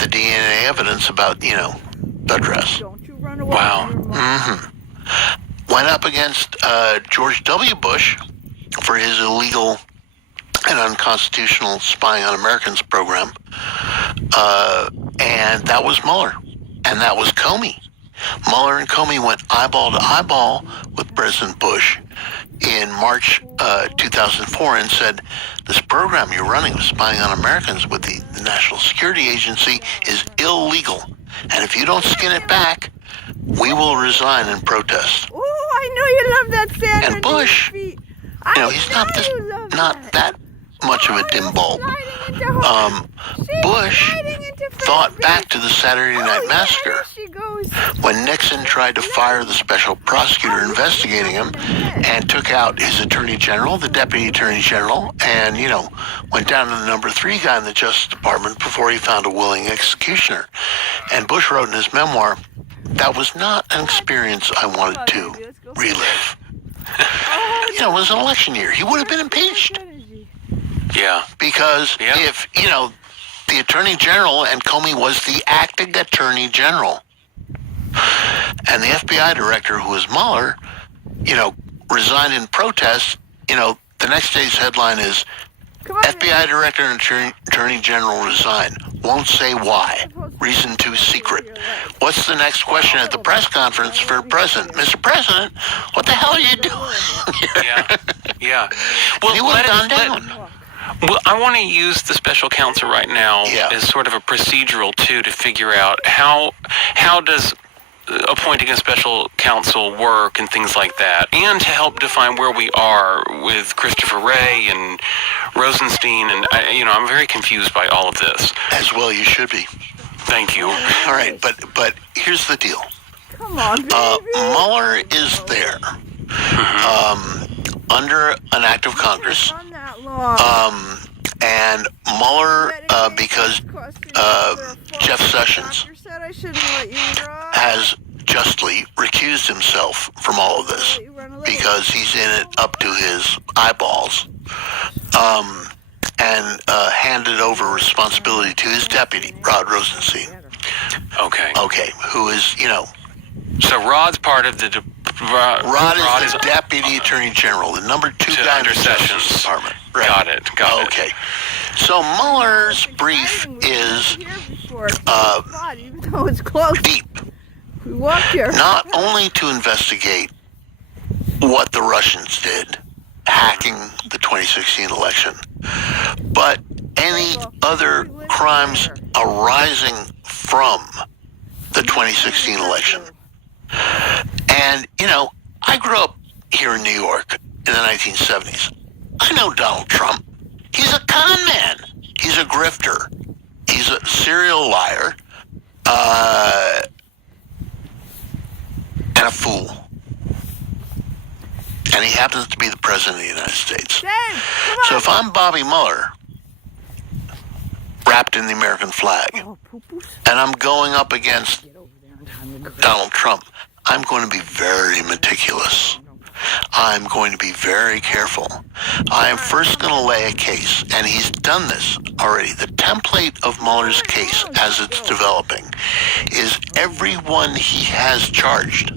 the DNA evidence about, the dress. Don't you run away. Wow. Went up against George W. Bush for his illegal and unconstitutional spying on Americans program. And that was Mueller. And that was Comey. Mueller and Comey went eyeball to eyeball with President Bush in March 2004 and said, this program you're running of spying on Americans with the National Security Agency is illegal. And if you don't skin it back, we will resign in protest. Oh, I know you love that sand. And Bush, he's not that much of a dim bulb. Bush thought back to the Saturday Night Massacre when Nixon tried to fire the special prosecutor investigating him and took out his attorney general, the deputy attorney general, and, went down to the number 3 guy in the Justice Department before he found a willing executioner. And Bush wrote in his memoir, that was not an experience I wanted to relive. It was an election year. He would have been impeached. Yeah. Because if, the attorney general, and Comey was the acting attorney general, and the FBI director, who was Mueller, resigned in protest, the next day's headline is, FBI director and attorney general resign. Won't say why. Reason too secret. What's the next question at the press conference for President? Mr. President, what the hell are you doing? Yeah. Well, he would have gone down. Well, I want to use the special counsel right now as sort of a procedural, too, to figure out how does appointing a special counsel work and things like that, and to help define where we are with Christopher Wray and Rosenstein, and I'm very confused by all of this. As well, you should be. Thank you. All right, but here's the deal. Come on, baby. Mueller is there under an act of Congress. And Mueller, because Jeff Sessions has justly recused himself from all of this because he's in it up to his eyeballs, and handed over responsibility to his deputy, Rod Rosenstein. Okay, who is, So Rod's part of the... Rod is the deputy attorney general, the number 2 guy in the Justice Department. Right. Got it. Okay. So Mueller's brief is deep. Not only to investigate what the Russians did, hacking the 2016 election, but any other crimes arising from the 2016 election. And, I grew up here in New York in the 1970s. I know Donald Trump. He's a con man. He's a grifter. He's a serial liar. And a fool. And he happens to be the President of the United States. So if I'm Bobby Mueller, wrapped in the American flag, and I'm going up against Donald Trump, I'm going to be very meticulous. I'm going to be very careful. I am first going to lay a case, and he's done this already. The template of Mueller's case, as it's developing, is everyone he has charged